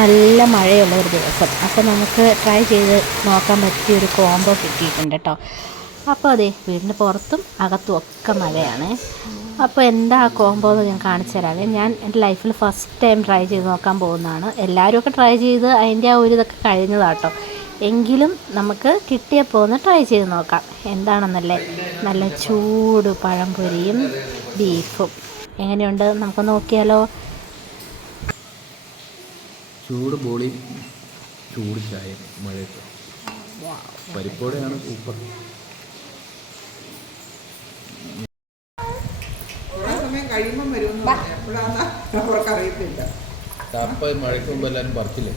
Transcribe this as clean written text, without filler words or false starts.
നല്ല മഴയുള്ള ഒരു ദിവസം. അപ്പോൾ നമുക്ക് ട്രൈ ചെയ്ത് നോക്കാൻ പറ്റിയൊരു കോംബോ കിട്ടിയിട്ടുണ്ട് കേട്ടോ. അപ്പോൾ അതെ, വീടിന് പുറത്തും അകത്തും ഒക്കെ മഴയാണ്. അപ്പോൾ എന്താ ആ കോംബോ എന്ന് ഞാൻ കാണിച്ചു തരാവേ. ഞാൻ എൻ്റെ ലൈഫിൽ ഫസ്റ്റ് ടൈം ട്രൈ ചെയ്ത് നോക്കാൻ പോകുന്നതാണ്. എല്ലാവരും ഒക്കെ ട്രൈ ചെയ്ത് അതിൻ്റെ ആ ഒരു ഇതൊക്കെ കഴിഞ്ഞതാട്ടോ. എങ്കിലും നമുക്ക് കിട്ടിയപ്പോൾ ഒന്ന് ട്രൈ ചെയ്ത് നോക്കാം എന്താണെന്നല്ലേ. നല്ല ചൂട് പഴംപൊരിയും ബീഫും എങ്ങനെയുണ്ട് നമുക്ക് നോക്കിയാലോ. ചൂട് ബോളി, ചൂട് ചായ, മഴയത്ത് പരിപ്പോടെയാണ് സൂപ്പർ. കഴിയുമ്പം വരുമെന്ന് എപ്പോഴാന്ന് അവർക്ക് അറിയത്തില്ല. മഴയ്ക്ക് മുമ്പ് എല്ലാവരും പറിച്ചില്ലേ?